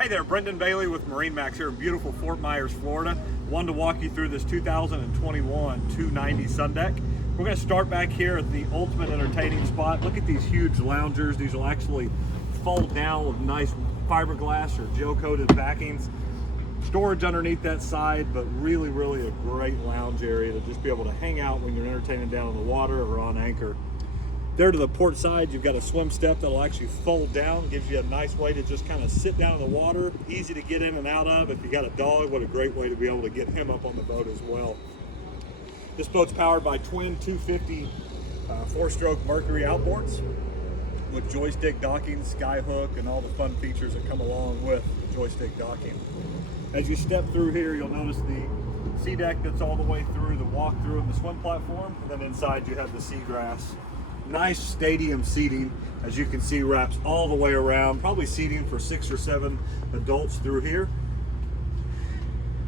Hey there, Brendan Bailey with MarineMax here in beautiful Fort Myers, Florida. Wanted to walk you through this 2021 290 Sun Deck. We're going to start back here at the ultimate entertaining spot. Look at these huge loungers. These will actually fold down with nice fiberglass or gel-coated backings. Storage underneath that side, but really a great lounge area to just be able to hang out when you're entertaining down on the water or on anchor. There to the port side, you've got a swim step that'll actually fold down, gives you a nice way to just kind of sit down in the water, easy to get in and out of. If you got a dog, what a great way to be able to get him up on the boat as well. This boat's powered by twin 250 four-stroke Mercury outboards with joystick docking, sky hook, and all the fun features that come along with joystick docking. As you step through here, you'll notice the sea deck that's all the way through, the walk-through and the swim platform, and then inside you have the seagrass. Nice stadium seating, as you can see, wraps all the way around, probably seating for 6 or 7 adults through here.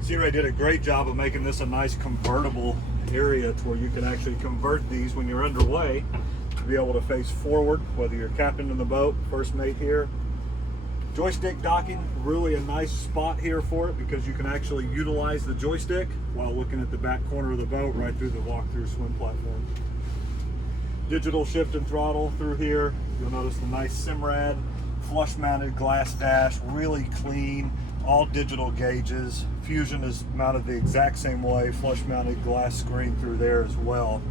Simrad did a great job of making this a nice convertible area to where you can actually convert these when you're underway to be able to face forward, whether you're captain in the boat, first mate here. Joystick docking, really a nice spot here for it because you can actually utilize the joystick while looking at the back corner of the boat right through the walk-through swim platform. Digital shift and throttle through here. You'll notice the nice Simrad flush mounted glass dash, really clean, all digital gauges. Fusion is mounted the exact same way, flush mounted glass screen through there as well.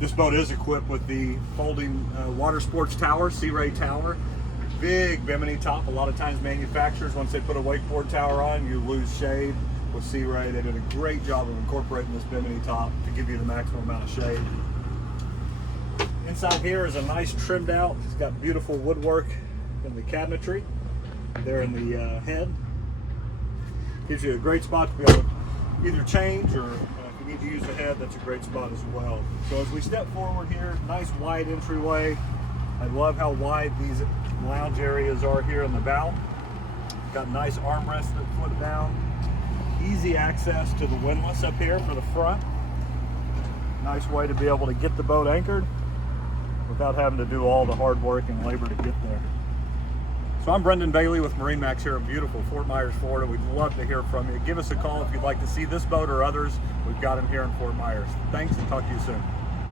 This boat is equipped with the folding water sports tower, Sea Ray tower. Big Bimini top. A lot of times manufacturers, once they put a wakeboard tower on, you lose shade. With Sea Ray, they did a great job of incorporating this Bimini top to give you the maximum amount of shade. Inside here is a nice trimmed out. It's got beautiful woodwork in the cabinetry there in the head. Gives you a great spot to be able to either change or if you need to use the head, that's a great spot as well. So as we step forward here, nice wide entryway. I love how wide these lounge areas are here in the bow. Got nice armrests that flip down. Easy access to the windlass up here for the front. Nice way to be able to get the boat anchored without having to do all the hard work and labor to get there. So I'm Brendan Bailey with MarineMax here in beautiful Fort Myers, Florida. We'd love to hear from you. Give us a call if you'd like to see this boat or others. We've got them here in Fort Myers. Thanks and talk to you soon.